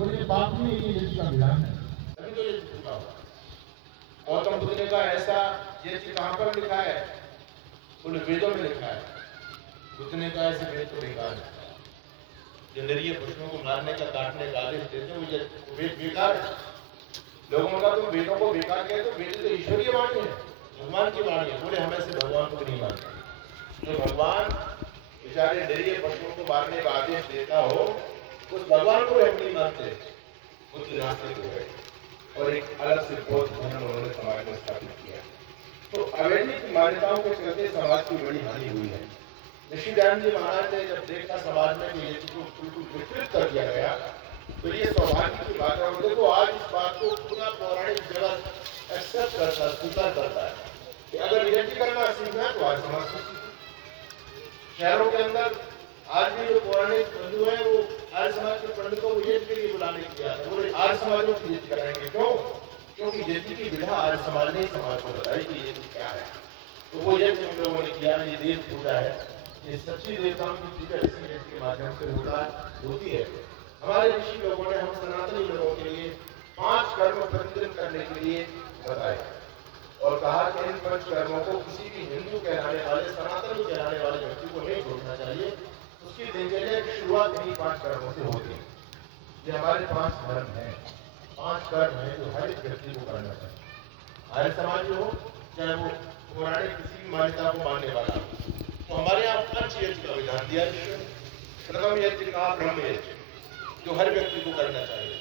बोले बाप में ये यज्ञ का विधान है, तभी तो यज्ञ पूरा होगा। गौतम बुद्ध ने कहा ऐसा यज्ञ कहाँ पर लिखा है? बोले वेदों में लिखा है। बुद्ध ने कहा ऐसे वेद तो बेकार है, जो निरीह पशुओं को मारने का काटने का आदेश देते हैं वो वेद बेकार है। लोगों का तुम वेदों को बेकार कहते हो, वेद तो ईश्वरीय वाणी है, भगवान की वाणी है। बोले हम ऐसे भगवान को नहीं मानते। जो भगवान बेचारे निरीह पशुओं को मारने का आदेश देता हो, उस भगवान को हम नहीं मानते। बुद्ध नास्तिक हो गए और एक अलग से बौद्ध धर्म उन्होंने समाज में स्थापित किया। तो अवैधिक मान्यताओं के चलते समाज की बड़ी हानि हुई है। ऋषि दयानंद जी महाराज ने जब देखा समाज में कि ये चीज को बिल्कुल विकृत कर दिया गया, तो ये सौभाग्य की बात है। देखो आज इस बात को पूरा पौराणिक जगत एक्सेप्ट करता है, स्वीकार करता है कि अगर यज्ञ करना सीखना है तो आज समाज से सीखो। शहरों के अंदर आज भी जो पौराणिक बंधु है वो आर्य समाज के पंडितों को यज्ञ के लिए बुलाने के लिए आते, बोले आर्य समाज में यज्ञ कराएंगे। क्यों? क्योंकि यज्ञ की विधा आर्य समाज ने समाज को बताई कि यज्ञ क्या है। तो वो यज्ञ हम लोगों ने किया, ये देव पूजा है, ये सच्ची देवताओं की पूजा इसी यज्ञ के माध्यम से होती है। हमारे ऋषि लोगों ने हम सनातनी लोगों के लिए 5 कर्म प्रतिदिन करने के लिए बताए और कहा कि इन 5 कर्मों को किसी भी हिंदू कहलाने वाले, सनातनी कहलाने वाले व्यक्ति को नहीं छोड़ना चाहिए। उसकी दिनचर्या की शुरुआत इन्हीं 5 कर्मों से होती है। ये हमारे 5 धर्म हैं, 5 कर्म है जो हर एक व्यक्ति को करना चाहिए। आर्य समाज हो चाहे वो पौराणिक किसी भी मान्यता को मानने वाला, तो हमारे यहाँ 5 यज्ञ का विधान दिया है। प्रथम यज्ञ कहा ब्रह्म यज्ञ, जो हर व्यक्ति को करना चाहिए।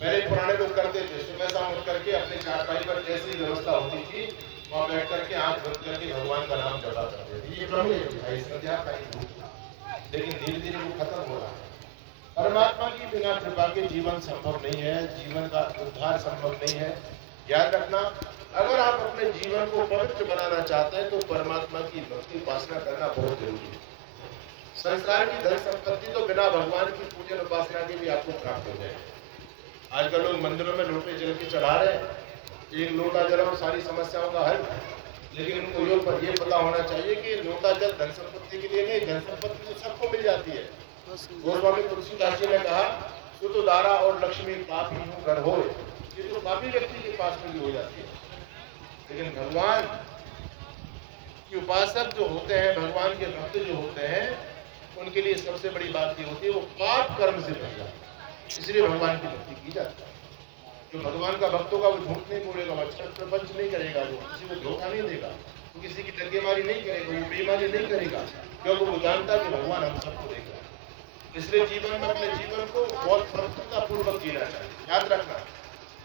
पहले पुराने लोग करते थे, सुबह शाम उठ करके अपने चारपाई पर जैसी व्यवस्था होती थी वहां बैठ करके आंख बंद करके भगवान का नाम जपा करते थे। ये ब्रह्म यज्ञ था, इसमें क्या था, लेकिन धीरे धीरे वो खत्म हो रहा है। परमात्मा की बिना कृपा के जीवन संभव नहीं है, जीवन का उद्धार संभव नहीं है। याद रखना, अगर आप अपने जीवन को पवित्र बनाना चाहते हैं तो परमात्मा की भक्ति उपासना करना बहुत जरूरी है। संसार की धन संपत्ति तो बिना भगवान की पूजन उपासना के भी आपको प्राप्त हो जाए। आजकल लोग मंदिरों में लोटे जल के चढ़ा रहे हैं, एक लोटा जल और सारी समस्याओं का हल। लेकिन उनको ये पता होना चाहिए कि लोटा जल धन संपत्ति के लिए नहीं, धन संपत्ति तो सबको मिल जाती है। गोस्वामी तुलसीदास जी ने कहा, सुत दारा और लक्ष्मी पापी हूँ घर हो, ये तो पापी व्यक्ति के पास में भी हो जाती है। लेकिन भगवान के उपासक जो होते हैं, भगवान के भक्त जो होते हैं, उनके लिए सबसे बड़ी बात ये होती है वो पाप कर्म से बच जाते हैं। इसलिए भगवान की भक्ति की जाती है। जो भगवान का भक्त होगा वो झूठ नहीं बोलेगा, वो अच्छा प्रपंच नहीं करेगा, वो किसी को धोखा नहीं देगा, वो किसी की टंगेमारी नहीं करेगा, वो बेईमानी नहीं करेगा, क्योंकि वो जानता है कि भगवान हम सबको देख रहा है। इसलिए जीवन में अपने जीवन को बहुत सफलता पूर्वक जीना चाहिए। याद रखना,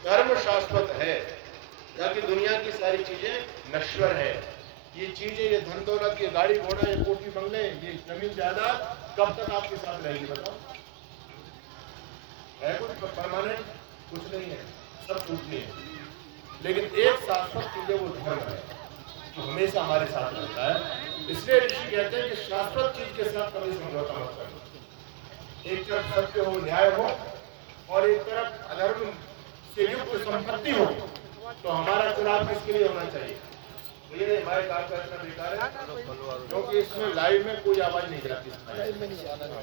धर्म शाश्वत है, ताकि दुनिया की सारी चीजें नश्वर है। ये चीजें, ये धन दौलत, ये गाड़ी घोड़ा, ये कोठी बंगले, ये जमीन जायदाद कब तक आपके साथ रहेगी बताओ? है कुछ परमानेंट? कुछ नहीं है, सब छूटनी है। लेकिन एक शाश्वत चीज है, वो धर्म है, जो हमेशा हमारे साथ रहता है। इसलिए ऋषि कहते हैं कि शाश्वत चीज के साथ कभी समझौता मत करो। एक तरफ सत्य हो, न्याय हो, और एक तरफ अधर्म से युक्त संपत्ति हो। तो हमारा चुनाव किसके लिए होना चाहिए? मेरे माइक आपका इतना बेकार है क्योंकि इसमें लाइव में कोई आवाज नहीं जाती,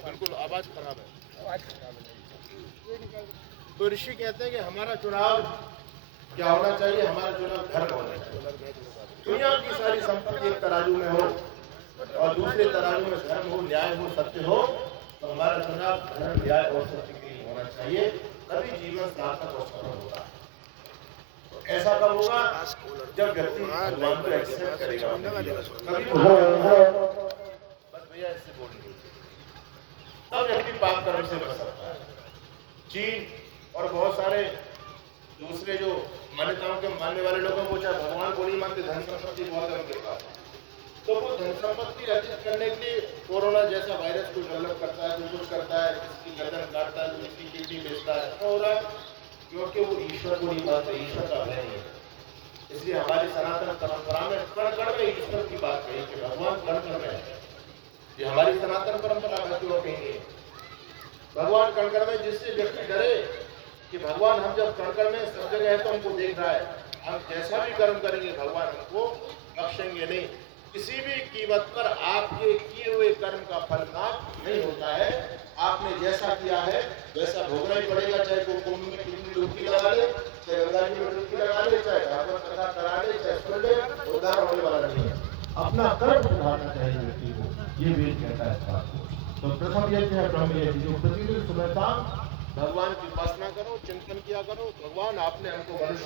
बिल्कुल आवाज खराब है। तो ऋषि कहते हैं कि हमारा चुनाव क्या होना चाहिए? हमारा चुनाव धर्म होना चाहिए। दुनिया की सारी संपत्ति एक तराजू में हो और दूसरे तराजू में धर्म हो, न्याय हो, सत्य हो, तो हमारा चुनाव धर्म, न्याय और सत्य के लिए होना चाहिए। तभी जीवन सार्थक और सफल होगा। तो ऐसा कब होगा? जब व्यक्ति भगवान को एक्सेप्ट करेगा। कभी बस भैया इससे बोलेंगे तब व्यक्ति पाप कर्म से बच सकता है। चीन और बहुत सारे दूसरे जो मान्यताओं के मानने वाले लोगों को चाहे भगवान को नहीं मानते, धन संपत्ति बहुत है उनके पास, तो वो धन संपत्ति अर्जित करने के लिए कोरोना जैसा वायरस को डेवलप करता है, जो कुछ करता है, किसकी गर्दन काटता है, किसकी किडनी बेचता है, हो रहा है क्योंकि वो ईश्वर को नहीं मानते, ईश्वर का भय नहीं है। इसलिए हमारी सनातन परंपरा में कण कण में ईश्वर की बात कही कि भगवान कण कण में है। ये हमारी सनातन परंपरा में क्यों कहेंगे भगवान कण कण में, जिससे व्यक्ति डरे कि भगवान हम जब कण कण में सब जगह है तो हमको देख रहा है, हम जैसा भी कर्म करेंगे भगवान हमको बख्शेंगे नहीं। किसी भी कीमत पर आपके किए हुए कर्म का फल प्राप्त नहीं होता है। आपने जैसा किया है वैसा भोगना ही पड़ेगा, चाहे वो कुंभ में कितनी डुबकी लगा ले, चाहे गंगा जी में डुबकी लगा ले, चाहे भागवत कथा करा ले, चाहे सुन ले, उद्धार होने वाला नहीं है। अपना कर्म सुधारना चाहिए व्यक्ति को, ये वेद कहता है इस बात को। तो प्रथम यज्ञ है ब्रह्म यज्ञ, जो प्रतिदिन सुबह शाम भगवान की उपासना करो, चिंतन किया करो, भगवान आपने हमको मनुष्य